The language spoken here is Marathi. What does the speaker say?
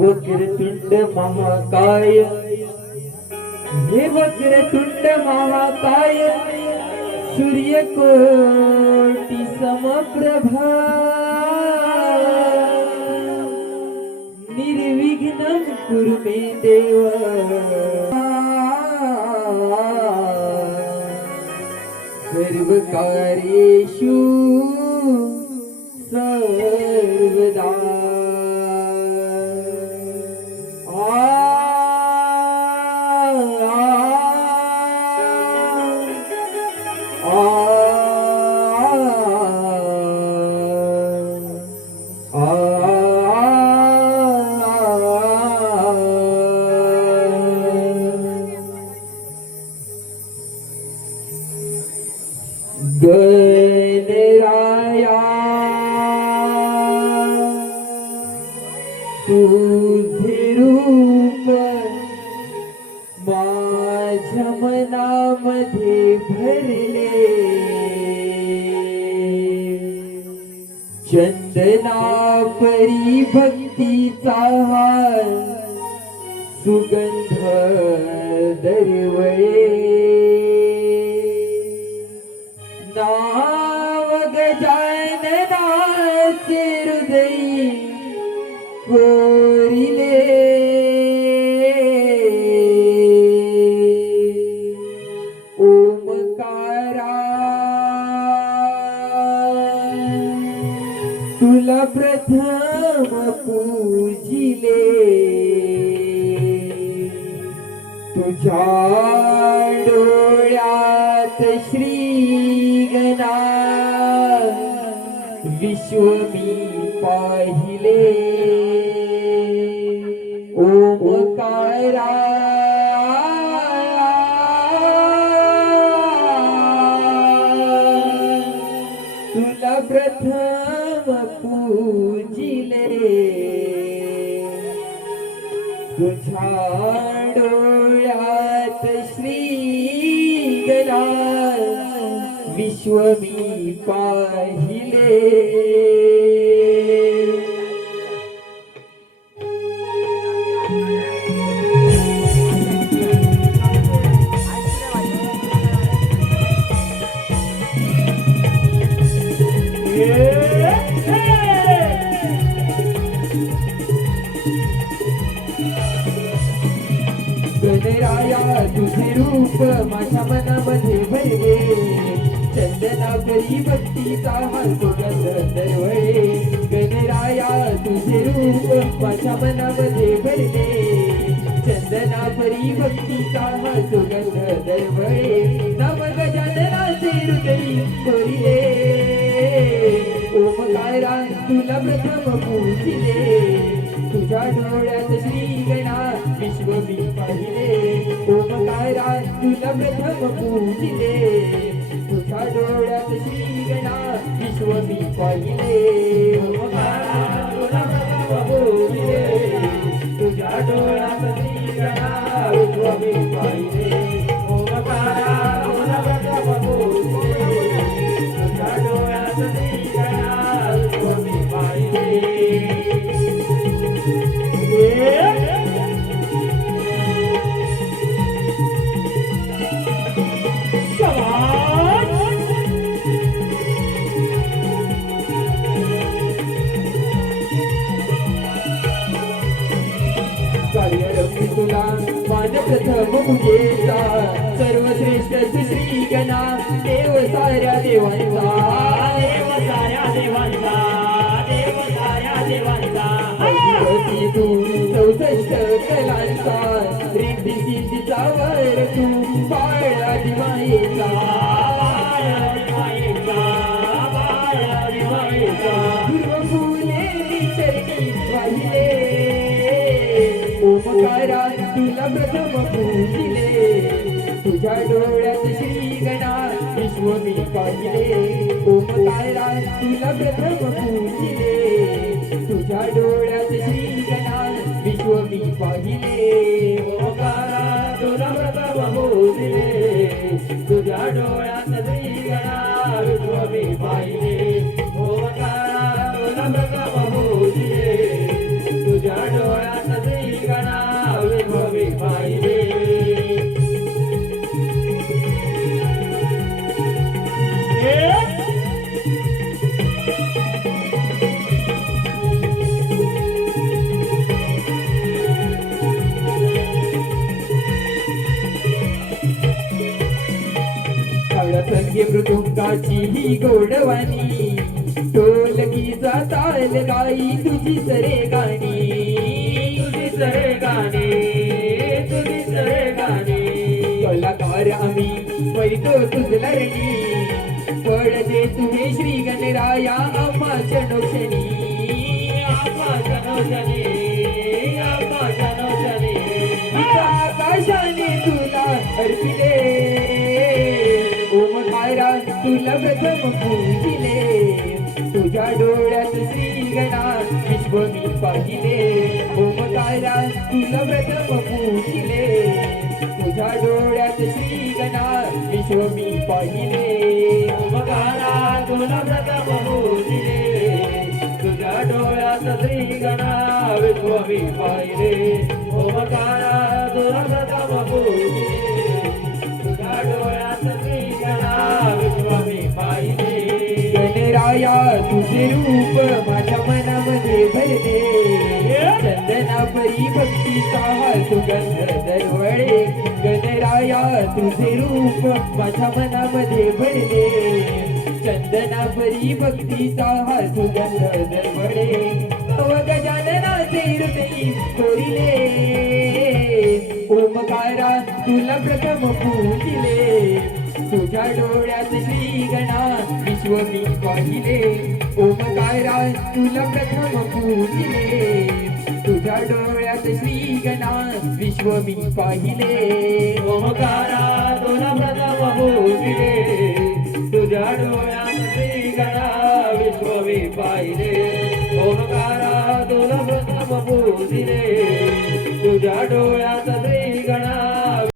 वक्रतुंड महाकाय, हे वक्रतुंड महाकाय, सूर्यकोटि समप्रभा, निर्विघ्नं कुरु मे देव। सर्वकार्येषु सर्वदा। गणराया तुझे रूप माझ्या मनामध्ये भरले, चंदना परी भक्तीचा हार सुगंध दरवळे, नाव गजाननाचे हृदयी कोरिले, ओमकारा तुला प्रथम पूजिले, तुझ्या डोळ्यात श्रीगणा विश्व मी पाहिले, ओमकारा तुला प्रथम पूजिले, तुझ्या डोळ्यात श्रीगणा विश्व मी पाहिले। गणराया तुझे रूप माझ्या मनामध्ये भरले, चंदना परी भक्तीचा हा सुगंध दरवळे, गणराया तुझे रूप माझ्या मनामध्ये भरले, चंदना परी भक्तीचा हा सुगंध दरवळे, नाव गजाननाचे हृदयी कोरिले, ओमकारा तुला प्रथम पूजिले, तुझ्या डोळ्यात श्रीगणा विश्व मी पाहिले, ओमकारा तुला प्रथम पूजिले, तुझ्या डोळ्यात श्रीगणा विश्व मी पाहिले, ओमकारा तुला प्रथम पूजिले, तुझ्या डोळ्यात श्रीगणा विश्व मी पाहिले, ओमकारा तुला प्रथम पूजिले, तुझ्या डोळ्यात श्रीगणा विश्व मी पाहिले। कार्यरम्य तुला मान प्रथम पूजेचा, सर्वश्रेष्ठ श्रीगणा देव साऱ्या देवांचा, देव साऱ्या देवांचा, देव साऱ्या देवांचा, तू 64 कलांचा, रिद्धी सिद्धीचा वर तू बाळा दिवाळीचा, बाळा दिवाळीचा, बाळा दिवाळीचा, फुले चरणी ओमकारा तुला प्रथम पूजिले तुझ्या डोळ्यात श्री गणा विश्व मी पाहिले ओमकारा तुला प्रथम पूजिले तुझ्या डोळ्यात श्री गणा विश्व मी पाहिले ओमकारा तुला प्रथम पूजिले तुझ्या डोळ्यात श्री गणा विश्व मी पाहिले ओमकारा तुला प्रथम पूजिले तुझ्या डोळ्यात श्री गणा विश्व मी पाहिले संगे मृदुंगाची ही गोडवाणी ढोलकीचा ताल गाई तुझी सरे गाणी तुझी सरे गाणी तुझी सरे गाणी कलाकार आम्ही वैतो तुझलरणी पडते तुम्ही श्री गणराया आम्हा क्षणोक्षणी आम्हा क्षणोक्षणी आम्हा क्षणोक्षणी आकाशाने तुला अर्पिले ओमकारा तुला प्रथम पूजिले तुझ्या डोळ्यात श्री गणा विश्व मी पाहिले ओमकारा तुला प्रथम पूजिले तुझ्या डोळ्यात श्री गणा विश्व मी पाहिले ओमकारा तुला प्रथम पूजिले तुझ्या डोळ्यात श्री गणा विश्व मी पाहिले ओमकारा तुला प्रथम पूजिले तुझ्या डोळ्यात श्री गणा विश्व मी पाहिले गणराया तुझे रूप माझ्या मनामध्ये भरले चंदना परी भक्तीचा हा सुगंध दरवळे गणराया तुझे रूप माझ्या मनामध्ये भरले चंदना परी भक्तीचा हा सुगंध दरवळे तव गजाननाचे हृदयी कोरिले ओमकारा तुला प्रथम पूजिले तुझ्या डोळ्यात श्री गणा विश्व मी पाहिले ओमकारा तुला प्रथम पूजिले तुझ्या डोळ्यात श्री गणा विश्व मी पाहिले ओमकारा तुला प्रथम पूजिले तुझ्या डोळ्यात श्री गणा विश्व मी पाहिले ओमकारा तुला प्रथम पूजिले तुझ्या डोळ्यात